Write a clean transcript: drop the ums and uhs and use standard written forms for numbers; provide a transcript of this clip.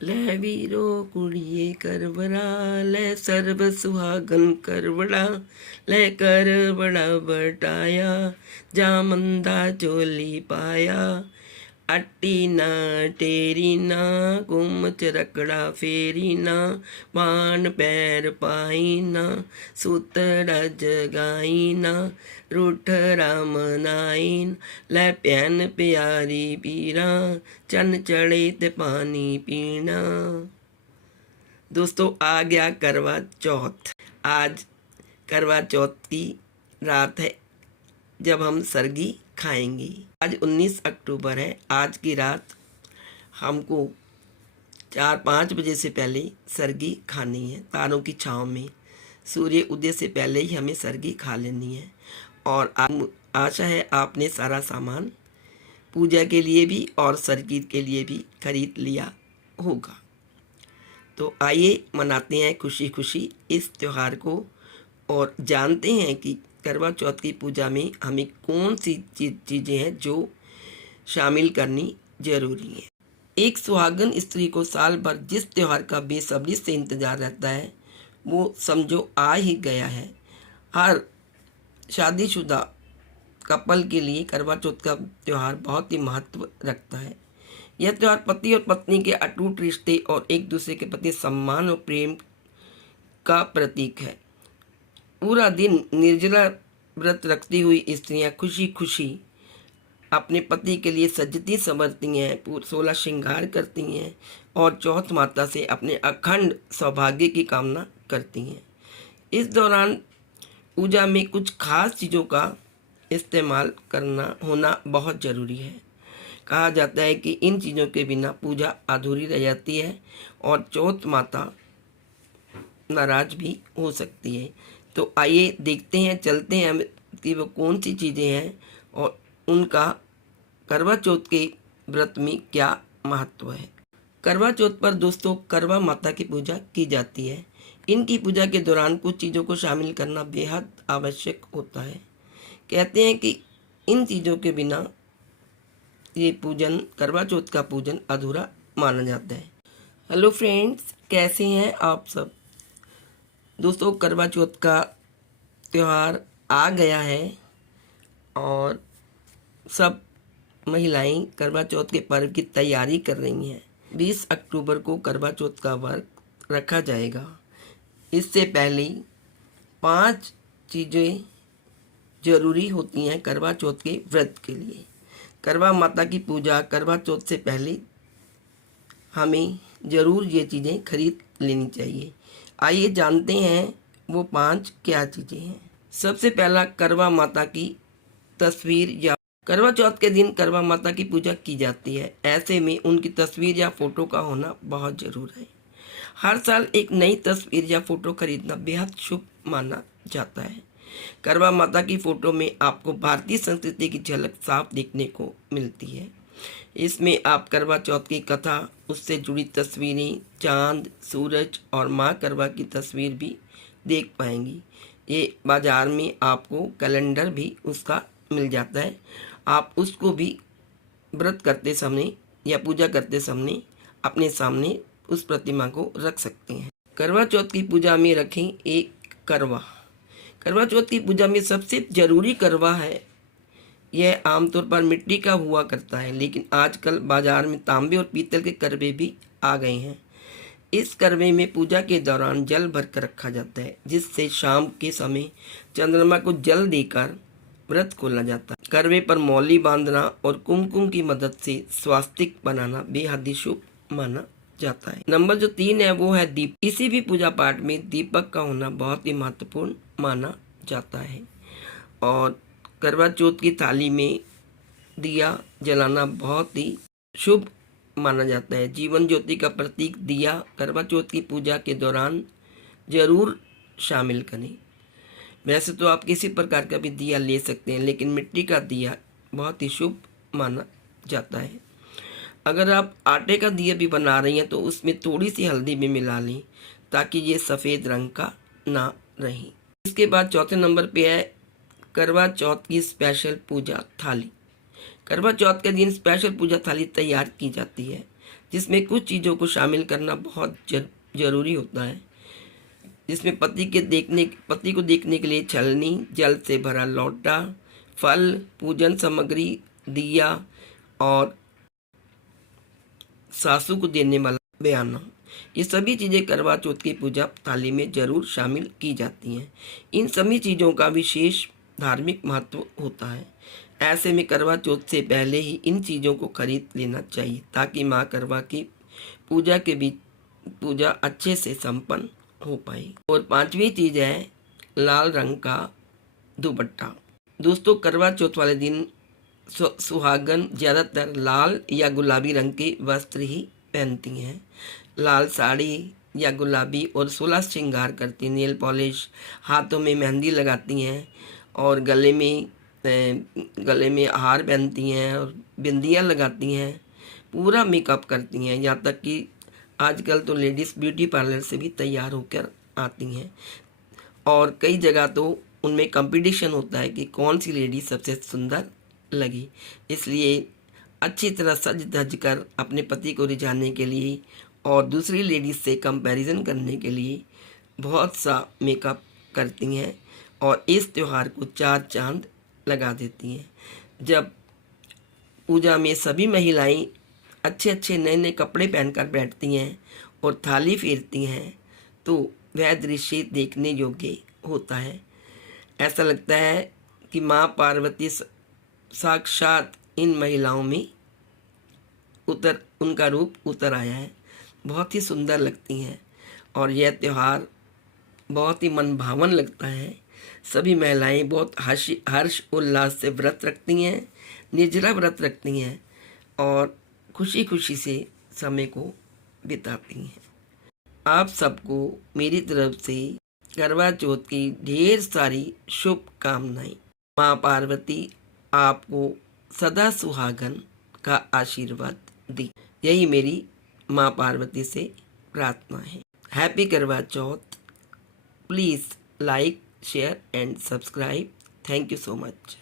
लै वीरो कुड़िए करवरा, लै सर्व सुहागन करवड़ा, लै करवड़ा बटाया, जामंदा चोली पाया। अट्टी ना टेरी ना, गुम चरकड़ा फेरी ना, पान पैर पाई ना, सूतड़ा जगाई ना, रूठ राम नाइन, लै प्यान प्यारी पीरा, चन चढ़े ते पानी पीना। दोस्तों आ गया करवा चौथ। आज करवा चौथ की रात है जब हम सरगी खाएंगे। आज 19 अक्टूबर है। आज की रात हमको 4-5 बजे से पहले सरगी खानी है। तारों की छाँव में सूर्य उदय से पहले ही हमें सरगी खा लेनी है। और आशा है आपने सारा सामान पूजा के लिए भी और सरगी के लिए भी खरीद लिया होगा। तो आइए मनाते हैं खुशी खुशी इस त्यौहार को और जानते हैं कि करवा चौथ की पूजा में हमें कौन सी चीज़ें हैं जो शामिल करनी जरूरी है। एक सुहागन स्त्री को साल भर जिस त्यौहार का बेसब्री से इंतजार रहता है वो समझो आ ही गया है। हर शादीशुदा कपल के लिए करवा चौथ का त्यौहार बहुत ही महत्व रखता है। यह त्यौहार पति और पत्नी के अटूट रिश्ते और एक दूसरे के प्रति सम्मान और प्रेम का प्रतीक है। पूरा दिन निर्जला व्रत रखती हुई स्त्रियां खुशी खुशी अपने पति के लिए सजती संवरती हैं, 16 श्रृंगार करती हैं और चौथ माता से अपने अखंड सौभाग्य की कामना करती हैं। इस दौरान पूजा में कुछ खास चीज़ों का इस्तेमाल करना होना बहुत ज़रूरी है। कहा जाता है कि इन चीज़ों के बिना पूजा अधूरी रह जाती है और चौथ माता नाराज भी हो सकती है। तो आइए देखते हैं, चलते हैं कि वो कौन सी चीज़ें हैं और उनका करवा चौथ के व्रत में क्या महत्व है। करवा चौथ पर दोस्तों करवा माता की पूजा की जाती है। इनकी पूजा के दौरान कुछ चीज़ों को शामिल करना बेहद आवश्यक होता है। कहते हैं कि इन चीज़ों के बिना ये पूजन, करवा चौथ का पूजन अधूरा माना जाता है। हेलो फ्रेंड्स, कैसे हैं आप सब। दोस्तों करवा चौथ का त्यौहार आ गया है और सब महिलाएं करवा चौथ के पर्व की तैयारी कर रही हैं। 20 अक्टूबर को करवा चौथ का व्रत रखा जाएगा। इससे पहले 5 चीज़ें ज़रूरी होती हैं करवा चौथ के व्रत के लिए। करवा माता की पूजा करवा चौथ से पहले हमें ज़रूर ये चीज़ें खरीद लेनी चाहिए। आइए जानते हैं वो 5 क्या चीज़ें हैं। सबसे पहला करवा माता की तस्वीर या करवा चौथ के दिन करवा माता की पूजा की जाती है। ऐसे में उनकी तस्वीर या फ़ोटो का होना बहुत ज़रूर है। हर साल एक नई तस्वीर या फ़ोटो खरीदना बेहद शुभ माना जाता है। करवा माता की फ़ोटो में आपको भारतीय संस्कृति की झलक साफ देखने को मिलती है। इसमें आप करवा चौथ की कथा, उससे जुड़ी तस्वीरें, चांद, सूरज और माँ करवा की तस्वीर भी देख पाएंगी। ये बाज़ार में आपको कैलेंडर भी उसका मिल जाता है। आप उसको भी व्रत करते समय या पूजा करते समय अपने सामने उस प्रतिमा को रख सकते हैं। करवा चौथ की पूजा में रखें एक करवा। करवा चौथ की पूजा में सबसे ज़रूरी करवा है। यह आमतौर पर मिट्टी का हुआ करता है, लेकिन आजकल बाज़ार में तांबे और पीतल के करवे भी आ गए हैं। इस करवे में पूजा के दौरान जल भर कर रखा जाता है, जिससे शाम के समय चंद्रमा को जल देकर व्रत खोला जाता है। करवे पर मौली बांधना और कुमकुम की मदद से स्वास्तिक बनाना बेहद ही शुभ माना जाता है। नंबर जो 3 है वो है दीप। किसी भी पूजा पाठ में दीपक का होना बहुत ही महत्वपूर्ण माना जाता है और करवा चौथ की थाली में दिया जलाना बहुत ही शुभ माना जाता है। जीवन ज्योति का प्रतीक दिया करवा चौथ की पूजा के दौरान जरूर शामिल करें। वैसे तो आप किसी प्रकार का भी दिया ले सकते हैं, लेकिन मिट्टी का दिया बहुत ही शुभ माना जाता है। अगर आप आटे का दिया भी बना रही हैं तो उसमें थोड़ी सी हल्दी भी मिला लें ताकि ये सफ़ेद रंग का ना रहे। इसके बाद चौथे नंबर पे है करवा चौथ की स्पेशल पूजा थाली। करवा चौथ के दिन स्पेशल पूजा थाली तैयार की जाती है, जिसमें कुछ चीज़ों को शामिल करना बहुत ज़रूरी होता है, जिसमें पति को देखने के लिए छलनी, जल से भरा लोटा, फल, पूजन सामग्री, दिया और सासू को देने वाला बयाना, ये सभी चीज़ें करवा चौथ की पूजा थाली में जरूर शामिल की जाती हैं। इन सभी चीज़ों का विशेष धार्मिक महत्व होता है। ऐसे में करवा चौथ से पहले ही इन चीज़ों को खरीद लेना चाहिए ताकि माँ करवा की पूजा अच्छे से संपन्न हो पाए। और 5वीं चीज़ है लाल रंग का दुपट्टा। दोस्तों, करवा चौथ वाले दिन सुहागन ज़्यादातर लाल या गुलाबी रंग के वस्त्र ही पहनती हैं। लाल साड़ी या गुलाबी और 16 श्रृंगार करती, नेल पॉलिश, हाथों में मेहंदी लगाती हैं और गले में हार पहनती हैं और बिंदियाँ लगाती हैं, पूरा मेकअप करती हैं। यहाँ तक कि आजकल तो लेडीज़ ब्यूटी पार्लर से भी तैयार होकर आती हैं और कई जगह तो उनमें कंपटीशन होता है कि कौन सी लेडी सबसे सुंदर लगी। इसलिए अच्छी तरह सज धज कर अपने पति को रिझाने के लिए और दूसरी लेडीज़ से कंपैरिजन करने के लिए बहुत सा मेकअप करती हैं और इस त्यौहार को 4 चांद लगा देती हैं। जब पूजा में सभी महिलाएं अच्छे अच्छे नए नए कपड़े पहनकर बैठती हैं और थाली फेरती हैं तो वह दृश्य देखने योग्य होता है। ऐसा लगता है कि माँ पार्वती साक्षात इन महिलाओं में उनका रूप उतर आया है। बहुत ही सुंदर लगती हैं और यह त्यौहार बहुत ही मनभावन लगता है। सभी महिलाएं बहुत हर्ष उल्लास से व्रत रखती हैं, निर्जला व्रत रखती हैं और खुशी खुशी से समय को बिताती हैं। आप सबको मेरी तरफ से करवा चौथ की ढेर सारी शुभकामनाएं। माँ पार्वती आपको सदा सुहागन का आशीर्वाद दी, यही मेरी माँ पार्वती से प्रार्थना है। Happy Karva Chauth. Please like, share and subscribe. Thank you so much.